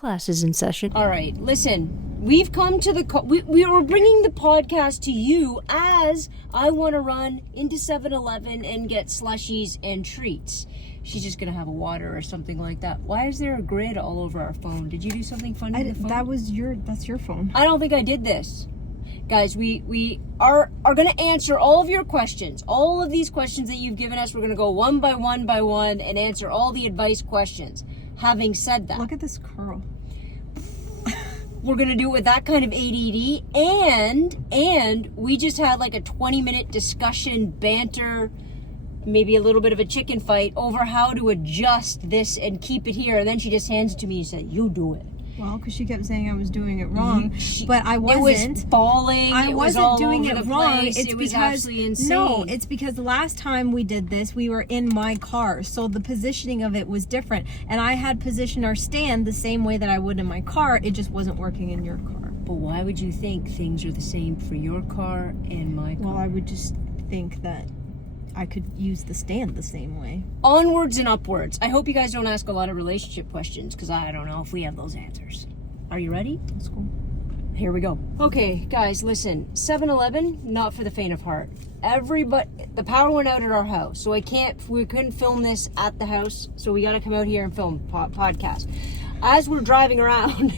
Class is in session. All right, listen. We've come to the... We were bringing the podcast to you as I want to run into 7-Eleven and get slushies and treats. She's just going to have a water or something like that. Why is there a grid all over our phone? Did you do something funny with the phone? That's your phone. I don't think I did this. Guys, we are going to answer all of your questions. All of these questions that you've given us, we're going to go one by one and answer all the advice questions. Having said that... Look at this curl. We're going to do it with that kind of ADD, and we just had like a 20-minute discussion, banter, maybe a little bit of a chicken fight over how to adjust this and keep it here. And then she just hands it to me and said, you do it. Well, because she kept saying I was doing it wrong, but I wasn't. It was falling. I wasn't doing it wrong. It was absolutely insane. No, it's because the last time we did this, we were in my car, so the positioning of it was different, and I had positioned our stand the same way that I would in my car. It just wasn't working in your car. But why would you think things are the same for your car and my car? Well, I would just think that I could use the stand the same way. Onwards and upwards. I hope you guys don't ask a lot of relationship questions, because I don't know if we have those answers. Are you ready? That's cool. Here we go. Okay, guys, listen. 7-Eleven, not for the faint of heart. The power went out at our house, so we couldn't film this at the house, so we got to come out here and film podcast. As we're driving around,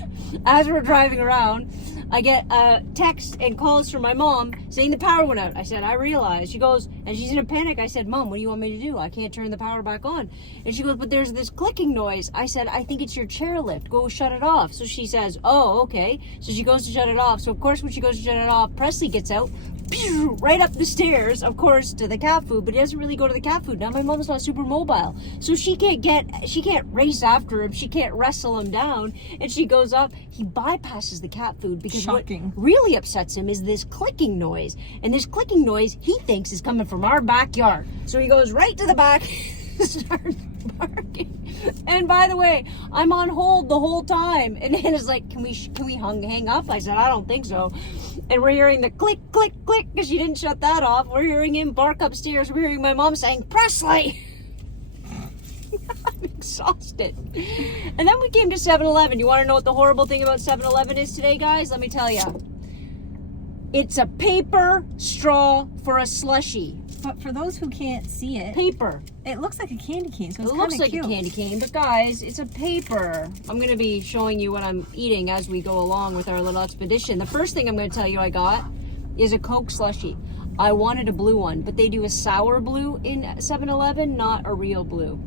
I get text and calls from my mom saying the power went out. I said, I realized. She goes, and she's in a panic. I said, Mom, what do you want me to do? I can't turn the power back on. And she goes, but there's this clicking noise. I said, I think it's your chairlift. Go shut it off. So she says, oh, okay. So she goes to shut it off. So, of course, when she goes to shut it off, Presley gets out, right up the stairs, of course, to the cat food, but he doesn't really go to the cat food. Now my mom's not super mobile, so she can't race after him, she can't wrestle him down, and she goes up. He bypasses the cat food because Shocking. What really upsets him is this clicking noise, and this clicking noise he thinks is coming from our backyard. So he goes right to the back, starts barking. And by the way, I'm on hold the whole time, and Hannah's like, can we hang up? I said, I don't think so. And we're hearing the click, click, click, because she didn't shut that off. We're hearing him bark upstairs. We're hearing my mom saying, Presley! I'm exhausted. And then we came to 7-Eleven. You want to know what the horrible thing about 7-Eleven is today, guys? Let me tell you. It's a paper straw for a slushie. But for those who can't see it, Paper. it looks like a candy cane, so it's It looks like cute. a candy cane, but guys, it's a paper. I'm going to be showing you what I'm eating as we go along with our little expedition. The first thing I'm going to tell you I got is a Coke slushie. I wanted a blue one, but they do a sour blue in 7-Eleven, not a real blue.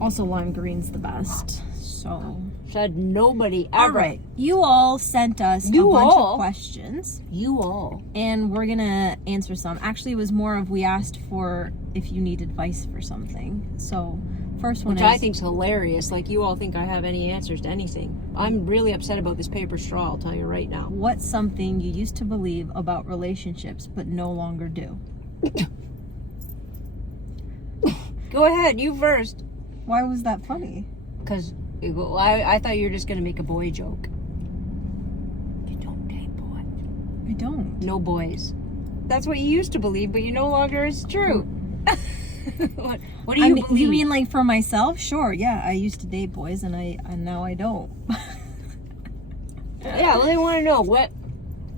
Also, lime green's the best. So Said nobody ever. all right, you all sent us a bunch of questions. You all. And we're gonna answer some. Actually, it was more of we asked for if you need advice for something. So first one Which is, I think's hilarious. Like, you all think I have any answers to anything. I'm really upset about this paper straw, I'll tell you right now. what's something you used to believe about relationships but no longer do? Go ahead, you first. Why was that funny? Because I thought you were just going to make a boy joke. You don't date boys. I don't. No boys. That's what you used to believe, but you no longer is true. What do you believe? You mean like for myself? Sure, yeah. I used to date boys, and now I don't. Yeah, well, they want to know what.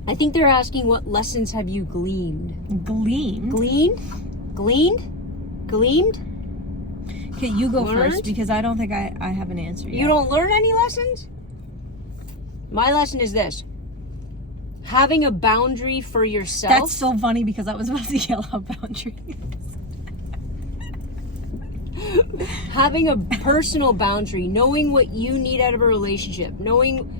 I think they're asking what lessons have you gleaned? Gleaned? Gleaned? Okay, you go Learned? first because I don't think I have an answer yet. You don't learn any lessons? My lesson is this. Having a boundary for yourself. That's so funny because I was about to yell out boundaries. Having a personal boundary, knowing what you need out of a relationship, knowing,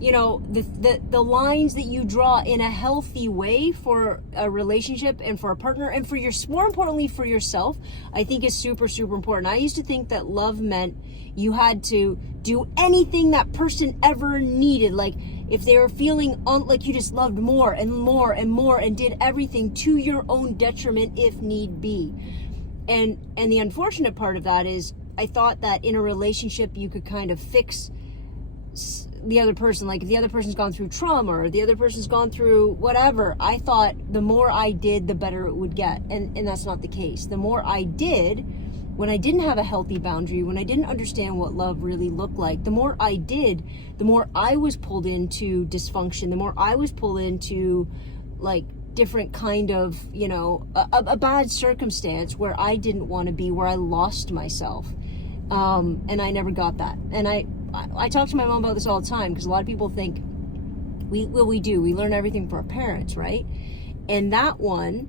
the lines that you draw in a healthy way for a relationship and for a partner and for more importantly for yourself, I think is super, super important. I used to think that love meant you had to do anything that person ever needed. Like, if they were feeling like you just loved more and more and more and did everything to your own detriment if need be. And the unfortunate part of that is I thought that in a relationship you could kind of fix the other person. Like, if the other person's gone through trauma or the other person's gone through whatever, I thought the more I did, the better it would get. And that's not the case. The more I did, when I didn't have a healthy boundary, when I didn't understand what love really looked like, the more I did, the more I was pulled into dysfunction, the more I was pulled into like different kind of, you know, a bad circumstance where I didn't want to be, where I lost myself. And I never got that. And I talk to my mom about this all the time, because a lot of people think we learn everything from our parents, right? And that one,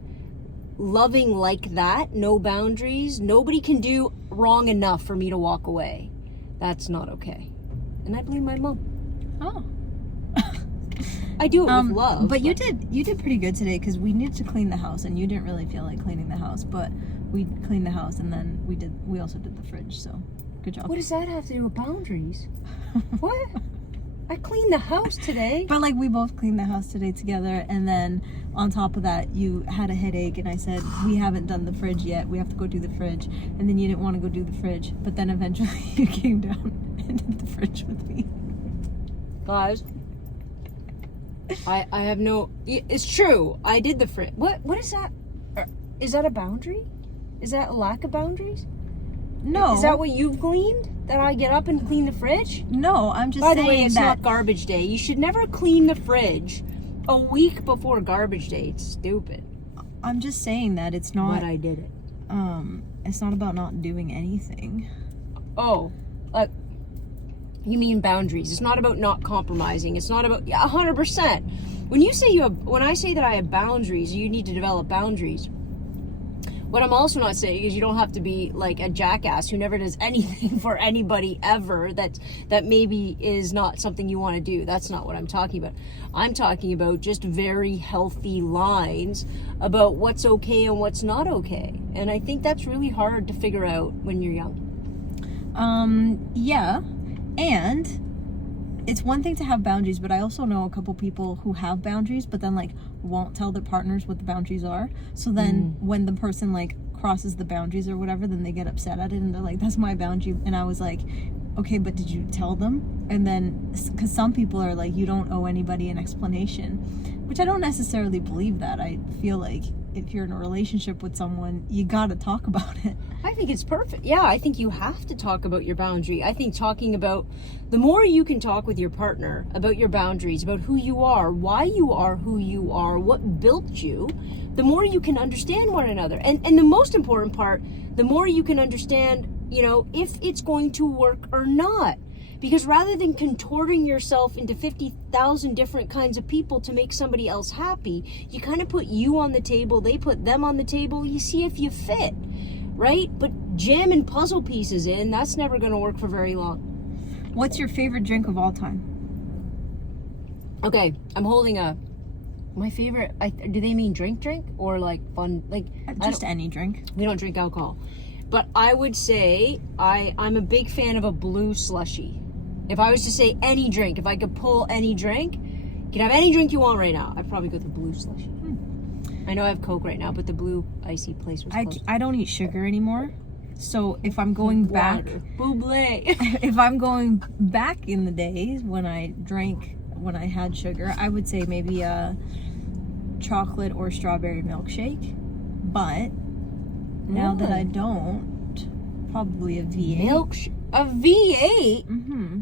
loving like that, no boundaries, nobody can do wrong enough for me to walk away. That's not okay. And I blame my mom. Oh. I do it with love. But you did pretty good today, because we needed to clean the house and you didn't really feel like cleaning the house, but we cleaned the house, and then we also did the fridge, so good job. What does that have to do with boundaries? What? I cleaned the house today. But like, we both cleaned the house today together, and then on top of that, you had a headache, and I said, we haven't done the fridge yet, we have to go do the fridge. And then you didn't want to go do the fridge, but then eventually you came down and did the fridge with me. Guys, I have no, it's true, I did the fridge. What is that? Is that a boundary? Is that a lack of boundaries? No. Is that what you've gleaned? That I get up and clean the fridge? No, I'm just saying. saying By the way, it's that not garbage day. You should never clean the fridge a week before garbage day. It's stupid. I'm just saying that it's not. But I did it. It's not about not doing anything. Oh, you mean boundaries? It's not about not compromising. It's not about 100%. When I say that I have boundaries, you need to develop boundaries. What I'm also not saying is you don't have to be like a jackass who never does anything for anybody ever that maybe is not something you want to do. That's not what I'm talking about. I'm talking about just very healthy lines about what's okay and what's not okay. And I think that's really hard to figure out when you're young. Yeah. And it's one thing to have boundaries, but I also know a couple people who have boundaries, but then like won't tell their partners what the boundaries are. So then when the person like crosses the boundaries or whatever, then they get upset at it and they're like, that's my boundary. And I was like, okay, but did you tell them? And then, because some people are like, you don't owe anybody an explanation, which I don't necessarily believe that. I feel like if you're in a relationship with someone, you gotta talk about it. I think it's perfect. Yeah, I think you have to talk about your boundary. I think talking about, the more you can talk with your partner about your boundaries, about who you are, why you are who you are, what built you, the more you can understand one another. And the most important part, the more you can understand, you know, if it's going to work or not. Because rather than contorting yourself into 50,000 different kinds of people to make somebody else happy, you kind of put you on the table, they put them on the table, you see if you fit, right? But jamming puzzle pieces in, that's never going to work for very long. What's your favorite drink of all time? Okay, I'm holding my favorite, do they mean drink or like fun, like? Just any drink. We don't drink alcohol. But I would say I'm a big fan of a blue slushie. If I was to say any drink, if I could pull any drink, you can have any drink you want right now, I'd probably go with the blue slushie. I know I have Coke right now, but the blue icy place was closed. I don't eat sugar anymore. So if I'm going back, Buble. if I'm going back in the days when I had sugar, I would say maybe a chocolate or strawberry milkshake. But now that I don't, probably a V8. A V8? Mm-hmm.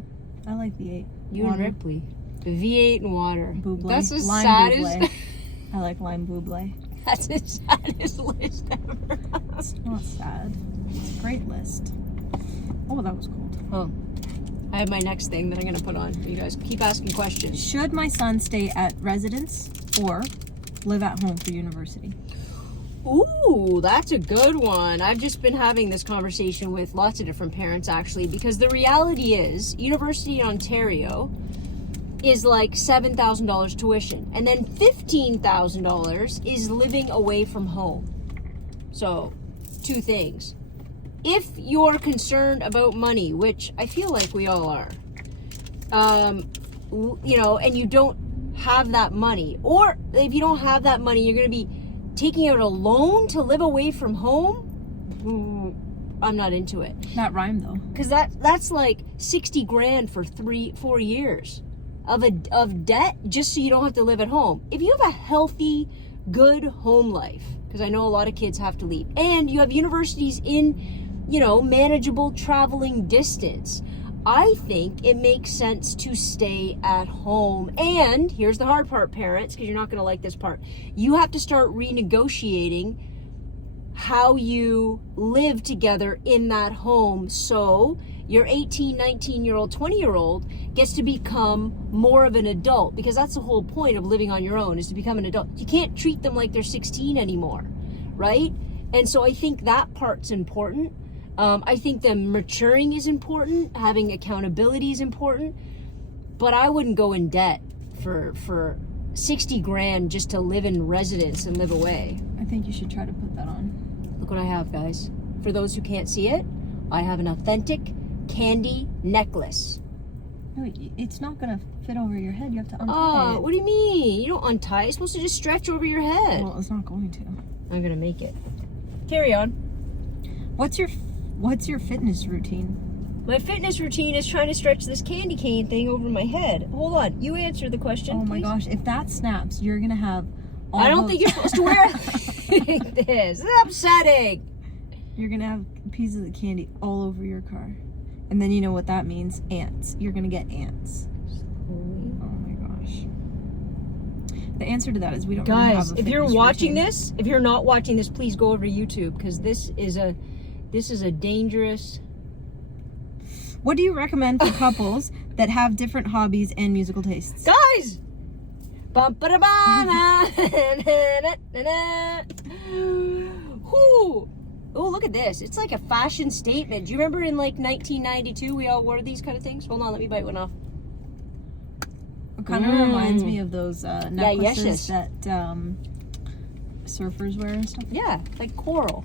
I like V8. You and Ripley. V8 and water. Buble. That's the lime saddest. Buble. I like lime buble. That's the saddest list ever. It's not sad. It's a great list. Oh, that was cold. Oh. I have my next thing that I'm going to put on. You guys keep asking questions. Should my son stay at residence or live at home for university? Ooh, that's a good one. I've just been having this conversation with lots of different parents, actually, because the reality is, University in Ontario is like $7,000 tuition, and then $15,000 is living away from home. So, two things. If you're concerned about money, which I feel like we all are, you know, and you don't have that money, or if you don't have that money, you're going to be taking out a loan to live away from home, I'm not into it. That rhyme though. Because that's like 60 grand for 3-4 years of debt just so you don't have to live at home. If you have a healthy, good home life, because I know a lot of kids have to leave, and you have universities in manageable traveling distance, I think it makes sense to stay at home. And here's the hard part, parents, because you're not going to like this part. You have to start renegotiating how you live together in that home, so your 18, 19-year-old, 20-year-old gets to become more of an adult, because that's the whole point of living on your own, is to become an adult. You can't treat them like they're 16 anymore, right? And so I think that part's important. I think them maturing is important. Having accountability is important. But I wouldn't go in debt for 60 grand just to live in residence and live away. I think you should try to put that on. Look what I have, guys. For those who can't see it, I have an authentic candy necklace. No, it's not going to fit over your head. You have to untie Oh, it. what do you mean? You don't untie it. It's supposed to just stretch over your head. Well, it's not going to. I'm going to make it. Carry on. What's your fitness routine? My fitness routine is trying to stretch this candy cane thing over my head. Hold on. You answer the question, Oh my please. gosh, if that snaps, you're going to have all I don't those- think you're supposed to wear it like this. This is upsetting. You're going to have pieces of candy all over your car. And then you know what that means? Ants. You're going to get ants. Oh my gosh. The answer to that is we don't really have Guys, a if you're fitness watching routine. this, if you're not watching this, please go over to YouTube, because this is a dangerous. What do you recommend for couples that have different hobbies and musical tastes? Guys! Bum ba da ba Oh, look at this. It's like a fashion statement. Do you remember in like 1992 we all wore these kind of things? Hold on, let me bite one off. It kind of reminds me of those necklaces yes. that surfers wear and stuff. Yeah, like coral.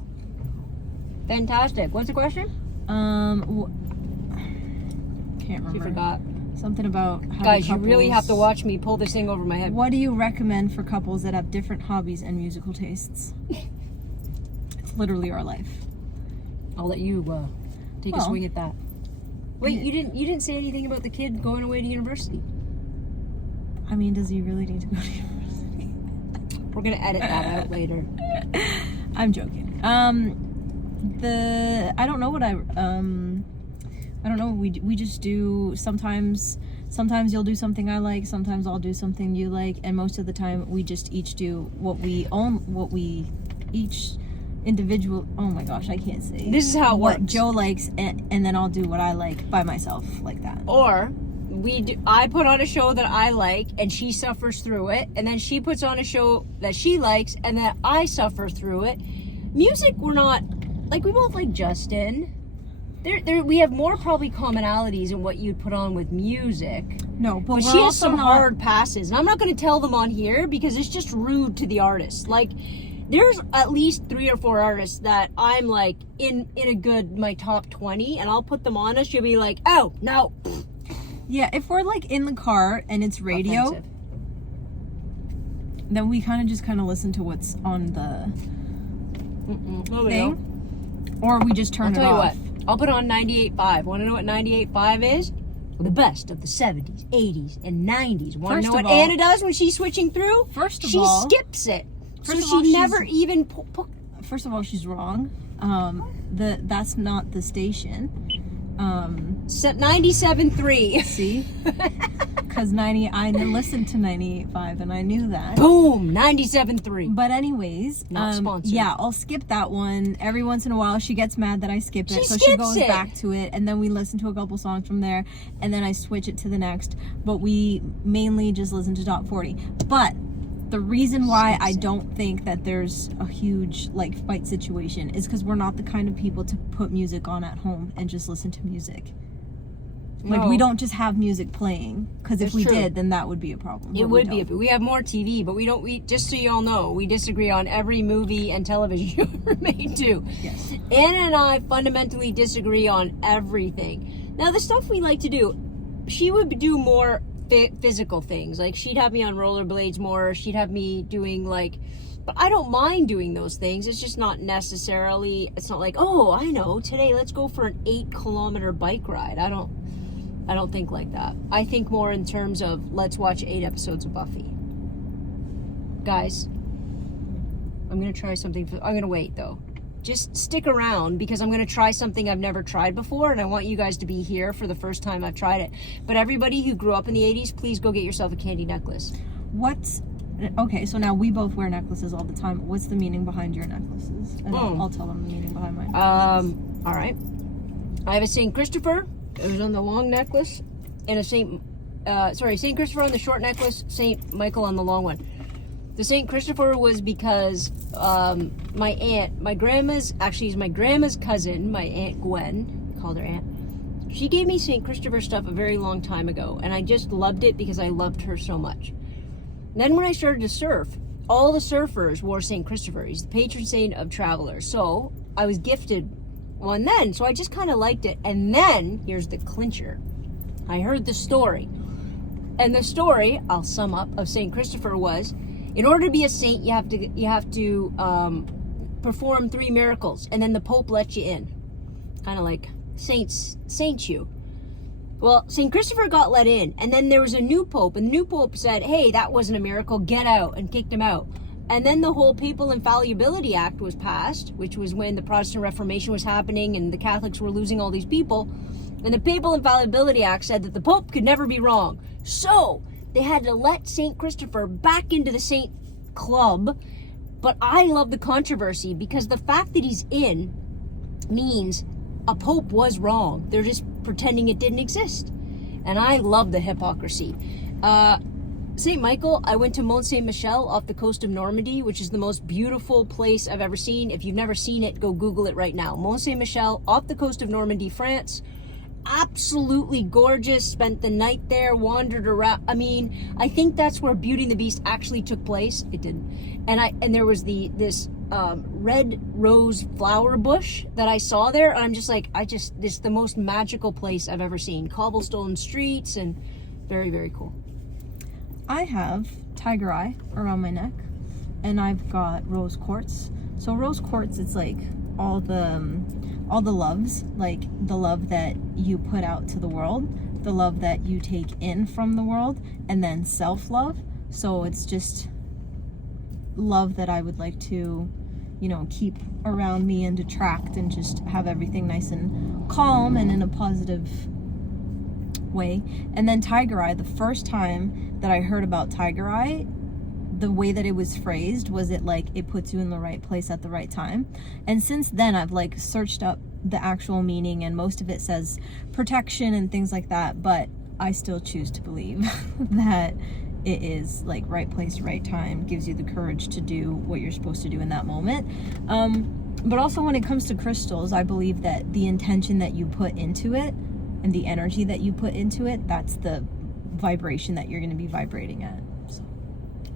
Fantastic. What's the question? Can't remember. She forgot. Something about how Guys, you couples... really have to watch me pull this thing over my head. What do you recommend for couples that have different hobbies and musical tastes? It's literally our life. I'll let you take a Well, swing at that. Wait, you didn't say anything about the kid going away to university. I mean, does he really need to go to university? We're gonna edit that out later. I'm joking. I don't know what I don't know. We just do sometimes you'll do something I like, sometimes I'll do something you like, and most of the time we just each do what we each individual. Oh my gosh, I can't say. This is how it what works. Joe likes, and then I'll do what I like by myself, like that. Or I put on a show that I like and she suffers through it, and then she puts on a show that she likes and then I suffer through it. Music, we're not like, we both like Justin. We have more probably commonalities in what you'd put on with music. No, but She has some hard passes, and I'm not going to tell them on here because it's just rude to the artist. Like, there's at least 3 or 4 artists that I'm like in a good my top 20, and I'll put them on us. She'll be like, "Oh no." Yeah, if we're like in the car and it's radio, Offensive. then we kind of listen to what's on the thing, or we just turn I'll it tell you off. what. I'll put on 98.5. Want to know what 98.5 is? The best of the 70s, 80s, and 90s. Want to First know what of all- Anna does when she's switching through? First of she all- skips it. First So of all, she she's- never even... First of all, she's wrong. That's not the station. 97.3. See, because I listened to 98.5 and I knew that. Boom! 97.3. But anyways, Not sponsored. yeah, I'll skip that one. Every once in a while, she gets mad that I skip it, She so she skips goes it. back to it, and then we listen to a couple songs from there, and then I switch it to the next. But we mainly just listen to top 40. But the reason why I don't think that there's a huge like fight situation is because we're not the kind of people to put music on at home and just listen to music. Like, No. we don't just have music playing, because if That's we true. did, then that would be a problem. It but we would be. don't. We have more TV, but we don't. We just so you all know, we disagree on every movie and television show ever made too. Yes. Anna and I fundamentally disagree on everything. Now, the stuff we like to do, she would do more physical things. Like, she'd have me on rollerblades more. She'd have me doing like. But I don't mind doing those things. It's just not necessarily. It's not like, oh, I know, today let's go for an 8-kilometer bike ride. I don't think like that. I think more in terms of, let's watch 8 episodes of Buffy. Guys, I'm going to try something. I'm going to wait, though. just stick around because I'm going to try something I've never tried before, and I want you guys to be here for the first time I've tried it. But everybody who grew up in the 80s, please go get yourself a candy necklace. Okay, so now we both wear necklaces all the time. What's the meaning behind your necklaces? And I'll tell them the meaning behind mine. All right. I have a St. Christopher. It was on the long necklace, and a St. Christopher on the short necklace, St. Michael on the long one. The St. Christopher was because my grandma's cousin, my Aunt Gwen, called her Aunt, she gave me St. Christopher stuff a very long time ago, and I just loved it because I loved her so much. And then when I started to surf, all the surfers wore St. Christopher. He's the patron saint of travelers. So I was gifted one then, so I just kind of liked it. And then, here's the clincher. I heard the story. And the story, I'll sum up, of St. Christopher was, in order to be a saint, you have to perform 3 miracles, and then the Pope lets you in. Kind of like saints you. Well, St. Christopher got let in, and then there was a new Pope, and the new Pope said, hey, that wasn't a miracle, get out, and kicked him out. And then the whole Papal Infallibility Act was passed, which was when the Protestant Reformation was happening and the Catholics were losing all these people. And the Papal Infallibility Act said that the Pope could never be wrong. So they had to let St. Christopher back into the Saint Club. But I love the controversy because the fact that he's in means a Pope was wrong. They're just pretending it didn't exist. And I love the hypocrisy. St. Michael, I went to Mont Saint-Michel off the coast of Normandy, which is the most beautiful place I've ever seen. If you've never seen it, go Google it right now. Mont Saint-Michel, off the coast of Normandy, France. Absolutely gorgeous. Spent the night there, wandered around. I mean, I think that's where Beauty and the Beast actually took place. It didn't. And there was this red rose flower bush that I saw there. And I'm just like, this is the most magical place I've ever seen. Cobblestone streets and very, very cool. I have tiger eye around my neck, and I've got rose quartz. So rose quartz, it's like all the loves, like the love that you put out to the world, the love that you take in from the world, and then self-love. So it's just love that I would like to, keep around me and attract and just have everything nice and calm and in a positive way. And then tiger eye, the first time that I heard about tiger eye, the way that it was phrased was it puts you in the right place at the right time. And since then I've searched up the actual meaning, and most of it says protection and things like that, but I still choose to believe that it is right place, right time, gives you the courage to do what you're supposed to do in that moment. But also when it comes to crystals, I believe that the intention that you put into it and the energy that you put into it, that's the vibration that you're going to be vibrating at. So.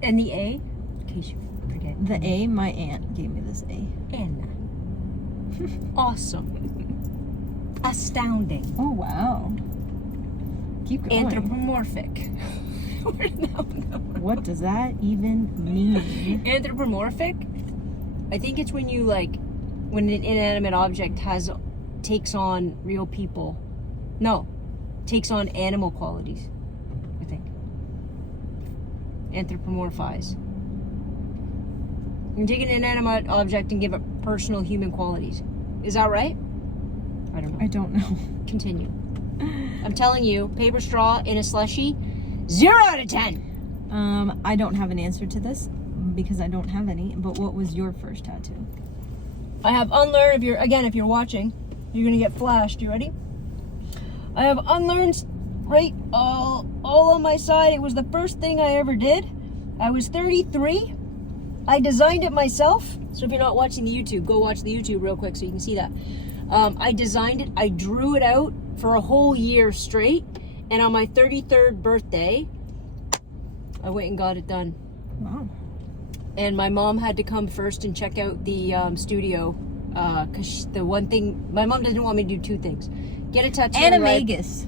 And the A, in case you forget. The A, my aunt gave me this A. Anna. Awesome. Astounding. Oh, wow. Keep going. Anthropomorphic. Where did that one go? What does that even mean? Anthropomorphic? I think it's when you when an inanimate object takes on real people. No, takes on animal qualities, I think. Anthropomorphize. You take an inanimate object and give it personal human qualities. Is that right? I don't know. I don't know. Continue. I'm telling you, paper straw in a slushie, 0 out of 10. I don't have an answer to this because I don't have any, but what was your first tattoo? I have unlearned. If you're watching, you're gonna get flashed. You ready? I have unlearned right all on my side. It was the first thing I ever did. I was 33. I designed it myself. So if you're not watching the YouTube, go watch the YouTube real quick so you can see that. I designed it. I drew it out for a whole year straight. And on my 33rd birthday, I went and got it done. Wow. And my mom had to come first and check out the studio. Because the one thing, my mom doesn't want me to do 2 things. Get a tattoo. Animagus.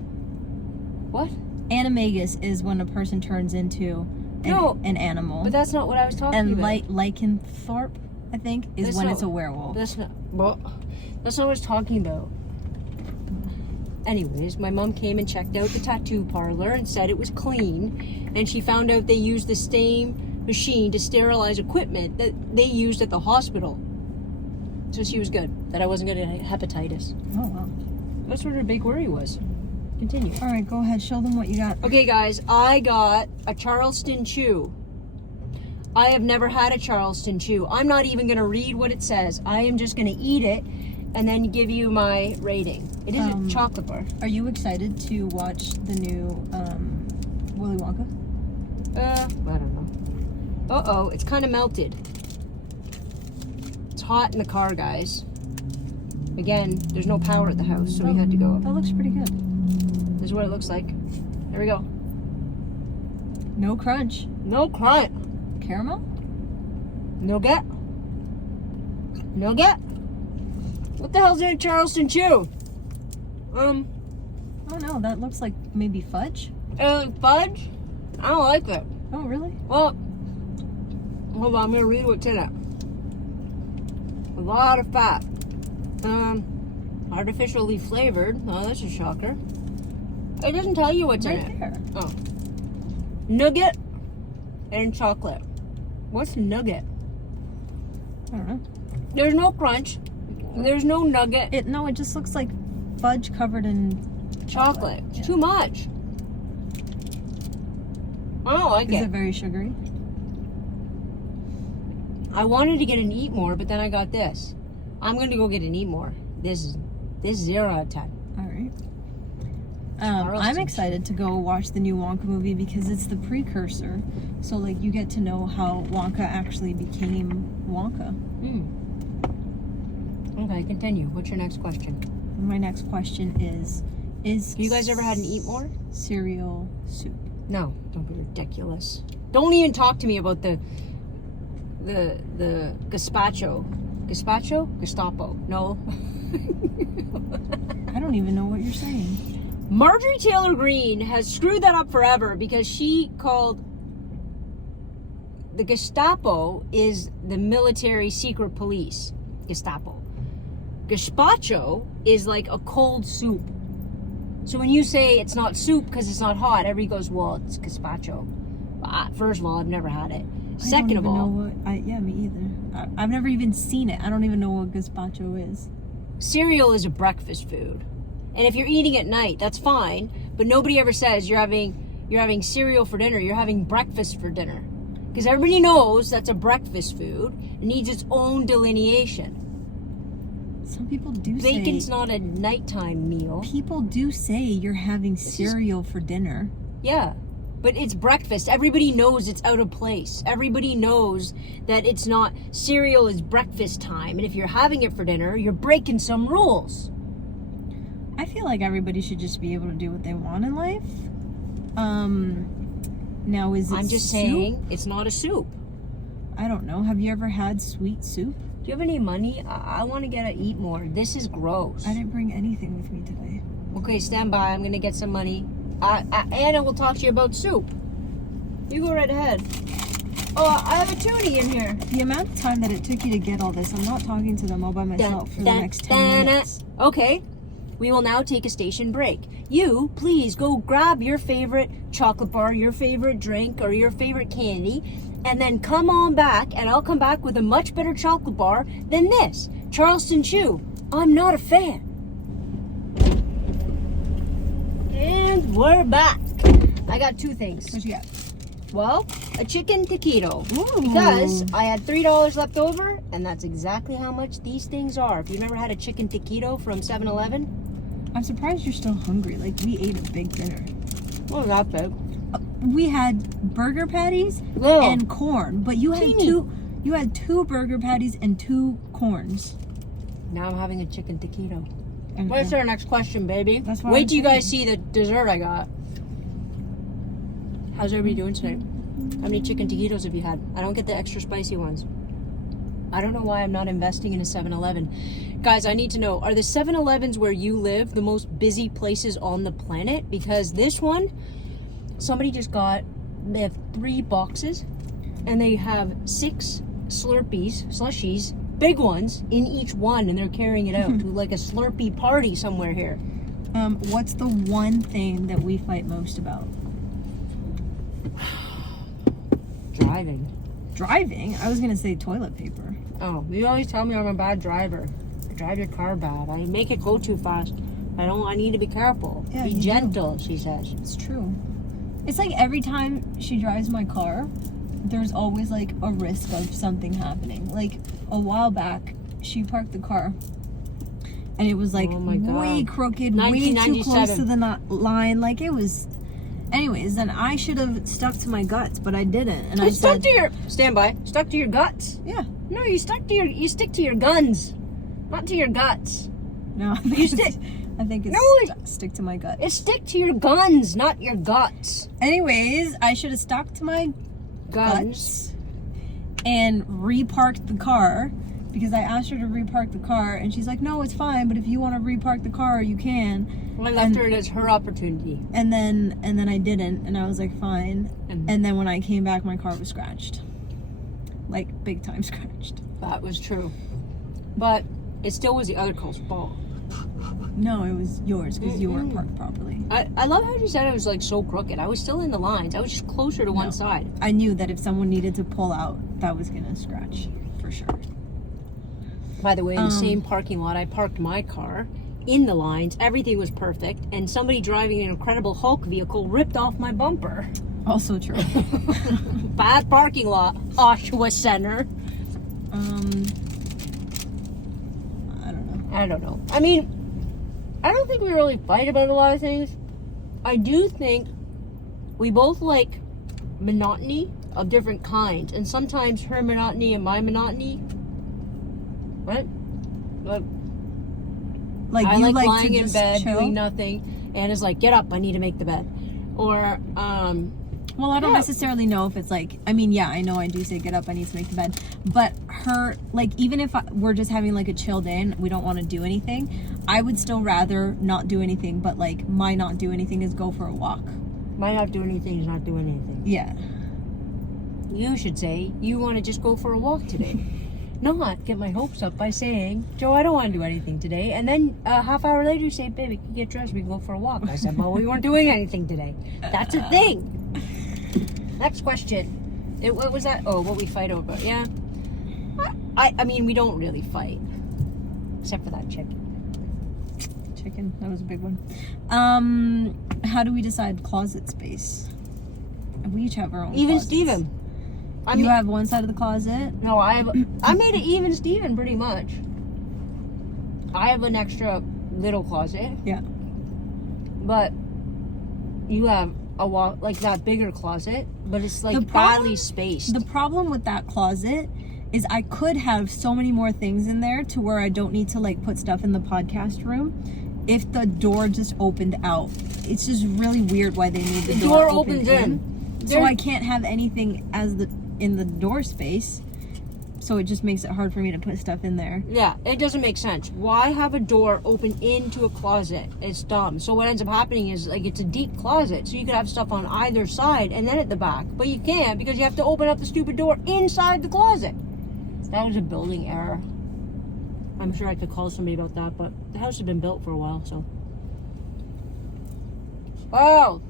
What? Animagus is when a person turns into an animal. But that's not what I was talking about. And lycanthrope, I think, is that's when not, it's a werewolf. That's not what I was talking about. Anyways, my mom came and checked out the tattoo parlor and said it was clean. And she found out they used the same machine to sterilize equipment that they used at the hospital. So she was good. That I wasn't going to get hepatitis. Oh, wow. That's what her big worry was. Continue. All right, go ahead. Show them what you got. Okay, guys, I got a Charleston Chew. I have never had a Charleston Chew. I'm not even going to read what it says. I am just going to eat it and then give you my rating. It is a chocolate bar. Are you excited to watch the new Willy Wonka? I don't know. Uh-oh, it's kind of melted. It's hot in the car, guys. Again, there's no power at the house, so we had to go up. That looks pretty good. This is what it looks like. There we go. No crunch. No crunch. Caramel? Nougat. Nougat. What the hell's in a Charleston Chew? Oh no, that looks like maybe fudge. Fudge? I don't like that. Oh, really? Well, hold on, I'm gonna read what's in it. A lot of fat. Artificially flavored. Oh, that's a shocker. It doesn't tell you what's in it. Right there. Oh. Nugget and chocolate. What's nugget? I don't know. There's no crunch. There's no nugget. It just looks like fudge covered in Chocolate. Yeah. Too much. I don't like Is it. it very sugary? I wanted to get an eat more, but then I got this. I'm gonna go get an eat more. This 0 out of 10. All right. I'm excited to go watch the new Wonka movie because it's the precursor. So, like, you get to know how Wonka actually became Wonka. Okay, continue. What's your next question? My next question is You guys ever had an eat more? cereal soup? No, don't be ridiculous. Don't even talk to me about the gazpacho. Gazpacho? Gestapo. No. I don't even know what you're saying. Marjorie Taylor Greene has screwed that up forever because she called the Gestapo is the military secret police. Gestapo. Gazpacho is like a cold soup. So when you say it's not soup because it's not hot, everybody goes, well, it's gazpacho. First of all, I've never had it. Second of all, yeah, me either. I've never even seen it. I don't even know what gazpacho is. cereal is a breakfast food. And if you're eating at night, that's fine. But nobody ever says you're having cereal for dinner. You're having breakfast for dinner. Because everybody knows that's a breakfast food. It needs its own delineation. Some people do Bacon's not a nighttime meal. People do say you're having cereal for dinner. Yeah, but it's breakfast. Everybody knows it's out of place. Everybody knows that it's not, cereal is breakfast time. And if you're having it for dinner, you're breaking some rules. I feel like everybody should just be able to do what they want in life. Now is it I'm just soup? saying, it's not a soup. I don't know. Have you ever had sweet soup? Do you have any money? I want to get to eat more. This is gross. I didn't bring anything with me today. Okay, stand by. I'm going to get some money. Anna will talk to you about soup. You go right ahead. Oh, I have a toonie in here. The amount of time that it took you to get all this, I'm not talking to them all by myself for the next 10 minutes. Okay. We will now take a station break. You, please go grab your favorite chocolate bar, your favorite drink, or your favorite candy, and then come on back, and I'll come back with a much better chocolate bar than this. Charleston Chew. I'm not a fan. And we're back. I got two things. What you got? Well, a chicken taquito. Ooh. Because I had $3 left over, and that's exactly how much these things are. If you've never had a chicken taquito from 7-Eleven, I'm surprised you're still hungry. Like, we ate a big dinner. well, not big. We had burger patties Little. and corn, but you had Teeny. You had 2 burger patties and 2 corns. Now I'm having a chicken taquito. And What's our next question, baby? That's what Wait I'm till you guys saying. see the dessert I got. How's everybody doing tonight? How many chicken taquitos have you had? I don't get the extra spicy ones. I don't know why I'm not investing in a 7-Eleven. Guys, I need to know, are the 7-Elevens where you live the most busy places on the planet? Because this one, somebody just got, they have 3 boxes, and they have 6 Slurpees, slushies, big ones, in each one, and they're carrying it out to like a Slurpee party somewhere here. What's the one thing that we fight most about? Driving. Driving? I was gonna say toilet paper. Oh, you always tell me I'm a bad driver. I drive your car bad. I make it go too fast. I need to be careful. Yeah, be you gentle, she says. It's true. It's like every time she drives my car, there's always like a risk of something happening. Like a while back, she parked the car and it was like way crooked, way too close to the line. Like it was. Anyways, then I should have stuck to my guts, but I didn't. And I stuck to your stuck to your guts. Yeah. No, you stick to your guns, not to your guts. No, I think it's stick to my guts. It's stick to your guns, not your guts. Anyways, I should have stuck to my guts and reparked the car, because I asked her to repark the car and she's like, no, it's fine, but if you want to repark the car, you can. Well, I left her as her opportunity. And then I didn't, and I was like, fine. And then when I came back, my car was scratched. Like, big time scratched. That was true. But it still was the other girl's fault. No, it was yours, because you weren't parked properly. I love how you said it was like so crooked. I was still in the lines. I was just closer to one side. I knew that if someone needed to pull out, that was going to scratch, for sure. By the way, in the same parking lot, I parked my car in the lines. Everything was perfect. And somebody driving an Incredible Hulk vehicle ripped off my bumper. Also true. Bad parking lot, Oshawa Center. I don't know. I mean, I don't think we really fight about a lot of things. I do think we both like monotony of different kinds. And sometimes her monotony and my monotony. What? Like I like lying in bed doing nothing, and it's like, get up, I need to make the bed. Or well, I don't necessarily know if it's like, I mean, yeah, I know I do say get up, I need to make the bed, but her, like, even if we're just having like a chill day and we don't want to do anything, I would still rather not do anything. But like, my not do anything is go for a walk. My not do anything is not doing anything. Yeah. You should say you want to just go for a walk today. Not get my hopes up by saying, Joe, I don't want to do anything today. And then a half hour later you say, babe, we can get dressed, we can go for a walk. I said, well, we weren't doing anything today. That's a thing. Next question. What was that? Oh, what we fight over. Yeah. I mean, we don't really fight. Except for that chicken. Chicken, that was a big one. How do we decide closet space? We each have our own Even closets. Steven. You have one side of the closet? No, I made it even Steven pretty much. I have an extra little closet. Yeah. But you have like that bigger closet, but it's like badly spaced. The problem with that closet is I could have so many more things in there to where I don't need to like put stuff in the podcast room if the door just opened out. It's just really weird why they need the door opens in. So I can't have anything in the door space, so it just makes it hard for me to put stuff in there. Yeah, it doesn't make sense. Why have a door open into a closet? It's dumb. So what ends up happening is like it's a deep closet, so you could have stuff on either side and then at the back, but you can't because you have to open up the stupid door inside the closet. That was a building error. I'm sure I could call somebody about that, but the house has been built for a while, so. Oh,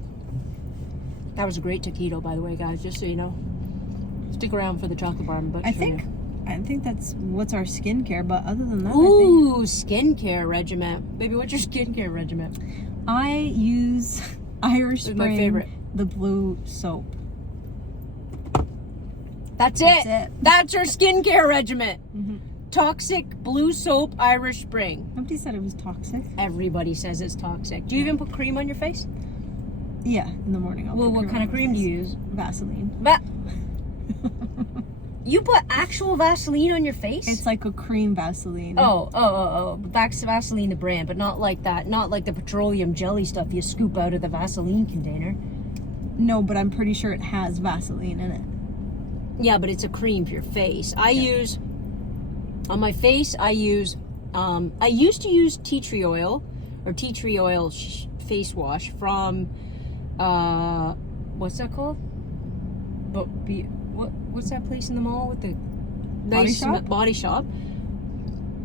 that was a great taquito, by the way, guys, just so you know. Stick around for the chocolate bar. But I think that's what's our skincare, but other than that, ooh, skincare regimen. Baby, what's your skincare regimen? I use Irish Spring, my favorite. The blue soap. That's it. That's our skincare regimen. Mm-hmm. Toxic blue soap, Irish Spring. Nobody said it was toxic. Everybody says it's toxic. Do you even put cream on your face? Yeah, in the morning. Well, what kind of cream do you use? Vaseline. You put actual Vaseline on your face? It's like a cream Vaseline. Oh. Vaseline the brand, but not like that. Not like the petroleum jelly stuff you scoop out of the Vaseline container. No, but I'm pretty sure it has Vaseline in it. Yeah, but it's a cream for your face. I use, on my face, I used to use tea tree oil face wash from, what's that called? What's that place in the mall with the nice body shop?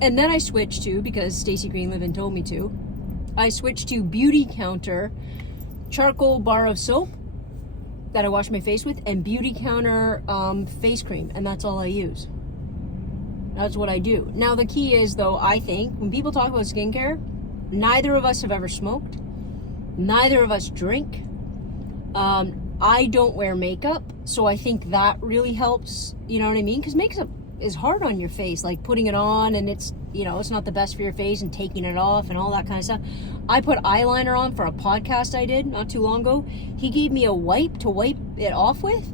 And then I switched to, because Stacey Greenlivan told me to, I switched to Beauty Counter charcoal bar of soap that I wash my face with, and Beauty Counter face cream, and that's all I use. That's what I do. Now, the key is, though, I think, when people talk about skincare, neither of us have ever smoked. Neither of us drink. I don't wear makeup, so I think that really helps, you know what I mean? Because makeup is hard on your face, like putting it on, and it's, you know, it's not the best for your face, and taking it off and all that kind of stuff. I put eyeliner on for a podcast I did not too long ago. He gave me a wipe to wipe it off with.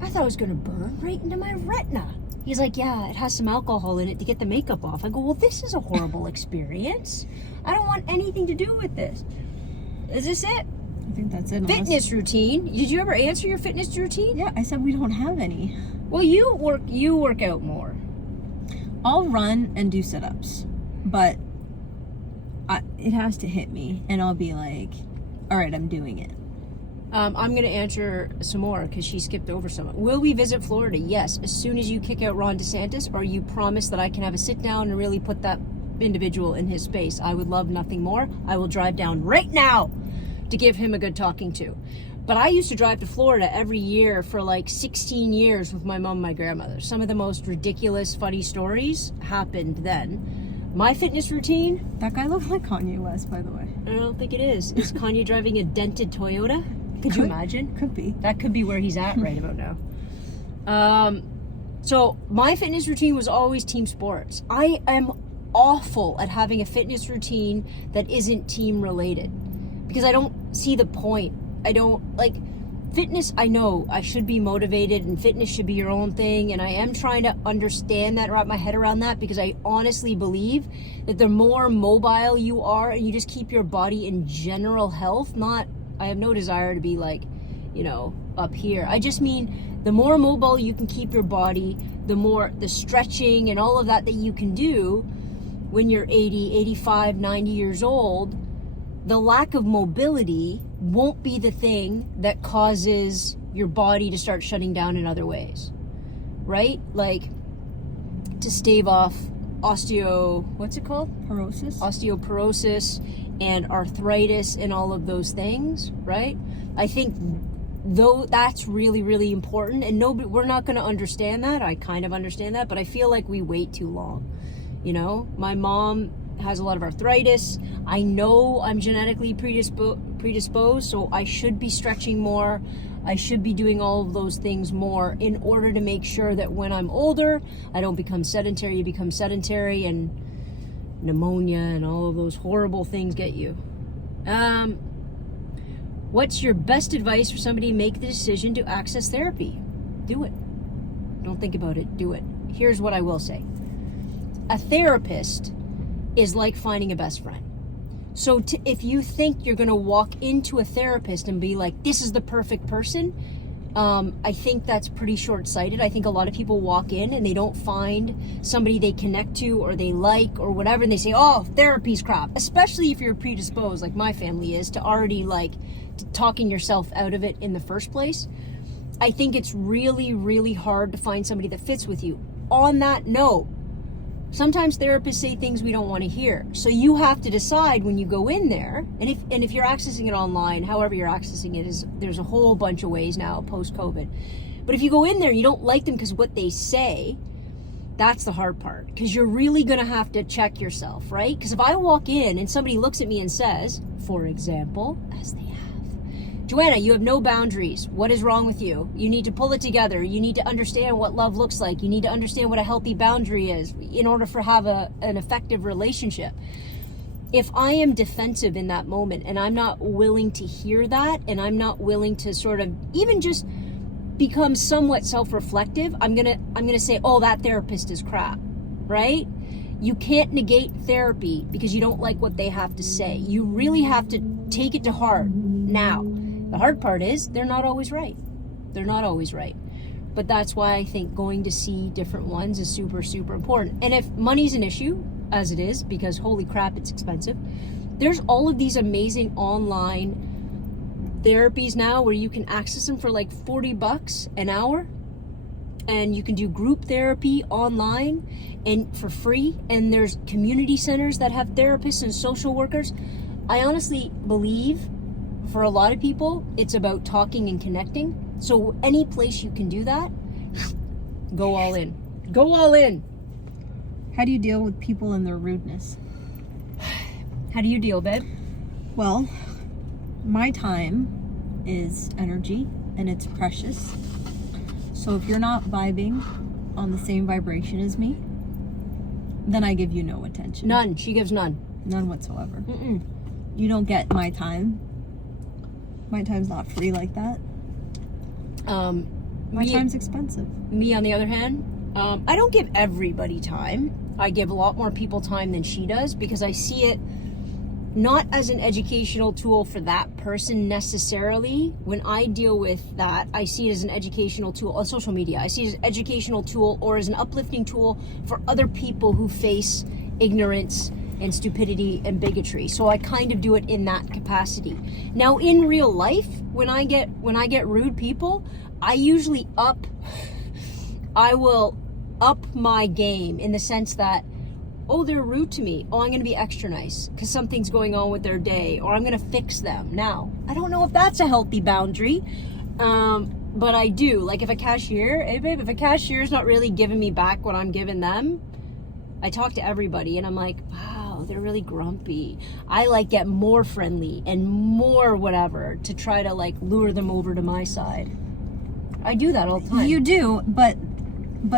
I thought it was going to burn right into my retina. He's like, yeah, it has some alcohol in it to get the makeup off. I go, well, this is a horrible experience. I don't want anything to do with this. Is this it? I think that's it. Fitness routine. Did you ever answer your fitness routine? Yeah, I said we don't have any. Well, you work out more. I'll run and do sit-ups, but it has to hit me, and I'll be like, all right, I'm doing it. I'm going to answer some more because she skipped over some. Will we visit Florida? Yes. As soon as you kick out Ron DeSantis, or you promise that I can have a sit down and really put that individual in his space, I would love nothing more. I will drive down right now to give him a good talking to. But I used to drive to Florida every year for like 16 years with my mom and my grandmother. Some of the most ridiculous, funny stories happened then. My fitness routine... That guy looked like Kanye West, by the way. I don't think it is. Is Kanye driving a dented Toyota? Could you imagine? Could be. That could be where he's at right about now. So my fitness routine was always team sports. I am awful at having a fitness routine that isn't team related because I don't see the point. I don't like fitness. I know I should be motivated and fitness should be your own thing. And I am trying to understand that, wrap my head around that, because I honestly believe that the more mobile you are and you just keep your body in general health, I have no desire to be like, you know, up here. I just mean the more mobile you can keep your body, the more the stretching and all of that you can do when you're 80, 85, 90 years old, the lack of mobility won't be the thing that causes your body to start shutting down in other ways, right? Like to stave off osteoporosis and arthritis and all of those things, right? I think though that's really, really important, and we're not going to understand that. I kind of understand that, but I feel like we wait too long. You know, my mom has a lot of arthritis. I know I'm genetically predisposed, so I should be stretching more. I should be doing all of those things more in order to make sure that when I'm older, I don't become sedentary. You become sedentary and pneumonia and all of those horrible things get you. What's your best advice for somebody to make the decision to access therapy? Do it. Don't think about it. Do it. Here's what I will say. A therapist is like finding a best friend. So if you think you're going to walk into a therapist and be like, this is the perfect person, I think that's pretty short-sighted. I think a lot of people walk in and they don't find somebody they connect to or they like or whatever, and they say, oh, therapy's crap. Especially if you're predisposed, like my family is, to already like talking yourself out of it in the first place. I think it's really, really hard to find somebody that fits with you. On that note, sometimes therapists say things we don't want to hear. So you have to decide when you go in there, and if you're accessing it online, however you're accessing it, there's a whole bunch of ways now post-COVID. But if you go in there and you don't like them because of what they say, that's the hard part. Because you're really going to have to check yourself, right? Because if I walk in and somebody looks at me and says, for example, as they have, Joanna, you have no boundaries. What is wrong with you? You need to pull it together. You need to understand what love looks like. You need to understand what a healthy boundary is in order for have an effective relationship. If I am defensive in that moment and I'm not willing to hear that, and I'm not willing to sort of even just become somewhat self-reflective, I'm gonna say, oh, that therapist is crap, right? You can't negate therapy because you don't like what they have to say. You really have to take it to heart now. The hard part is they're not always right. They're not always right. But that's why I think going to see different ones is super, super important. And if money's an issue, as it is, because holy crap, it's expensive, there's all of these amazing online therapies now where you can access them for like $40 an hour. And you can do group therapy online and for free. And there's community centers that have therapists and social workers. I honestly believe for a lot of people, it's about talking and connecting. So any place you can do that, go all in. Go all in. How do you deal with people and their rudeness? How do you deal, babe? Well, my time is energy and it's precious. So if you're not vibing on the same vibration as me, then I give you no attention. None. She gives none. None whatsoever. Mm-mm. You don't get my time. My time's not free like that. My time's expensive. Me, on the other hand, I don't give everybody time. I give a lot more people time than she does because I see it not as an educational tool for that person necessarily. When I deal with that, I see it as an educational tool on social media. I see it as an educational tool or as an uplifting tool for other people who face ignorance and stupidity and bigotry. So I kind of do it in that capacity. Now in real life, when I get rude people, I will up my game in the sense that, oh, they're rude to me. Oh, I'm going to be extra nice because something's going on with their day, or I'm going to fix them. Now, I don't know if that's a healthy boundary, but I do. Like if a cashier's not really giving me back what I'm giving them, I talk to everybody and I'm like, wow, they're really grumpy. I like get more friendly and more whatever to try to like lure them over to my side. I do that all the time. You do, but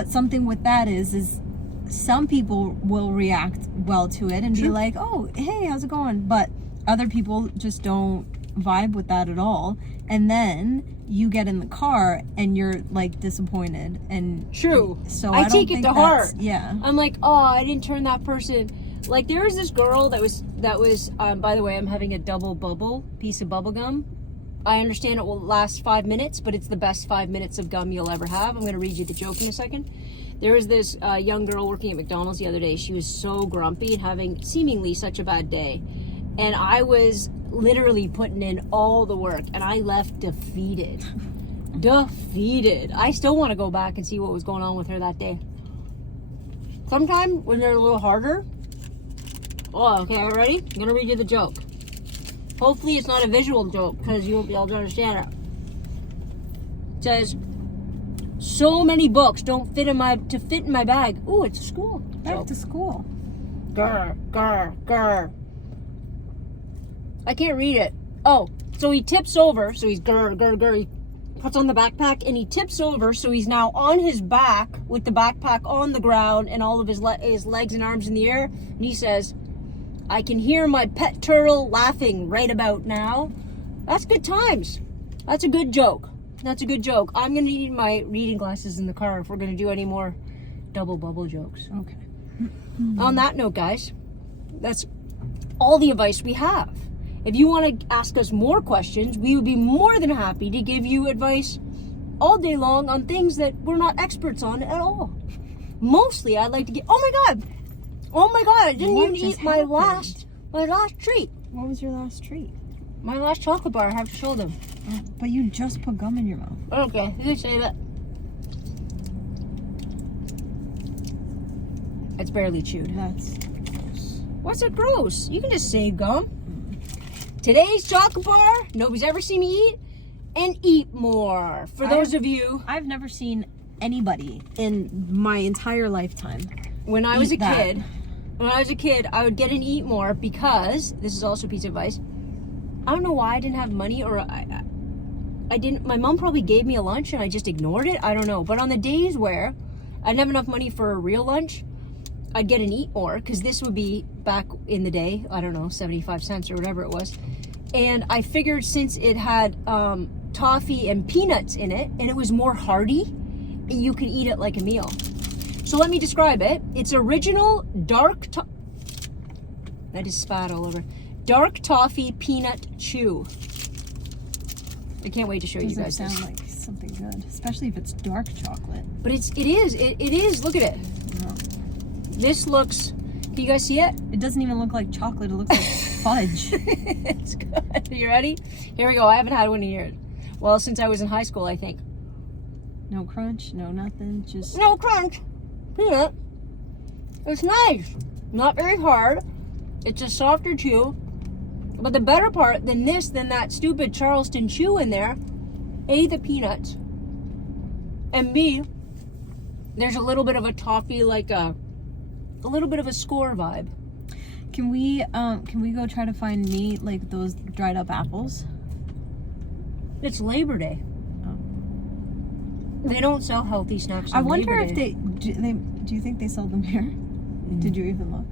something with that is some people will react well to it and be like, oh, hey, how's it going? But other people just don't vibe with that at all. And then you get in the car and you're like disappointed. And true. So I take it to heart. Yeah. I'm like, oh, I didn't turn that person. Like there was this girl that was by the way, I'm having a double piece of bubble gum. I understand it will last 5 minutes, but it's the best 5 minutes of gum you'll ever have. I'm going to read you the joke in a second. There was this young girl working at McDonald's the other day. She was so grumpy and having seemingly such a bad day. And I was literally putting in all the work, and I left defeated. Defeated. I still want to go back and see what was going on with her that day. Sometimes when they're a little harder. Oh, okay, ready? I'm going to read you the joke. Hopefully it's not a visual joke because you won't be able to understand it. It says, so many books don't fit in my bag. Ooh, it's a school. Back to school. Grr, grr, grr. I can't read it. Oh, so he tips over. So he's grr, grr, grr. He puts on the backpack and he tips over. So he's now on his back with the backpack on the ground and all of his legs and arms in the air. And he says, I can hear my pet turtle laughing right about now. That's good times. That's a good joke. That's a good joke. I'm going to need my reading glasses in the car if we're going to do any more double bubble jokes. Okay. On that note, guys, that's all the advice we have. If you want to ask us more questions, we would be more than happy to give you advice all day long on things that we're not experts on at all. Mostly, I'd like to get... Oh my god, I didn't even eat my last treat. What was your last treat? My last chocolate bar. I have to show them. But you just put gum in your mouth. Okay, you can say that. It's barely chewed. That's gross. What's it gross? You can just say gum. Today's chocolate bar, nobody's ever seen me eat, and eat more. For those of you... I've never seen anybody in my entire lifetime When I was a that. kid, I would get an eat more because, this is also a piece of advice, I don't know why I didn't have money, or I didn't, my mom probably gave me a lunch and I just ignored it, I don't know. But on the days where I didn't have enough money for a real lunch, I'd get an eat more, because this would be back in the day, I don't know, 75 cents or whatever it was. And I figured since it had toffee and peanuts in it, and it was more hearty, you could eat it like a meal. So let me describe it. It's original dark I just spat all over. Dark toffee peanut chew. I can't wait to show you guys Doesn't this. sound like something good, especially if it's dark chocolate. But it is. Look at it. No. This looks. Can you guys see it? It doesn't even look like chocolate. It looks like fudge. It's good. You ready? Here we go. I haven't had one in years. Well, since I was in high school, I think. No crunch, no nothing, just... No crunch. Peanut. It's nice. Not very hard. It's a softer chew. But the better part than that stupid Charleston chew in there, A, the peanuts, and B, There's a little bit of a toffee, like a little bit of a score vibe. Can we go try to find me like those dried up apples? It's Labor Day. Oh. They don't sell healthy snacks on I wonder Labor if Day. do you think they sell them here? Did you even look?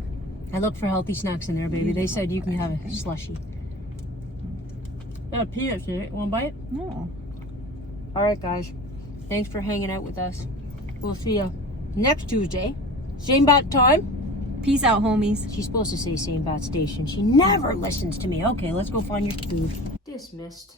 I looked for healthy snacks in there, baby. They said you can have a slushie. Got peanuts in it. Want to bite? No. All right, guys. Thanks for hanging out with us. We'll see you next Tuesday. Same bat time. Peace out, homies. She's supposed to say same bat station. She never listens to me. Okay, let's go find your food. Dismissed.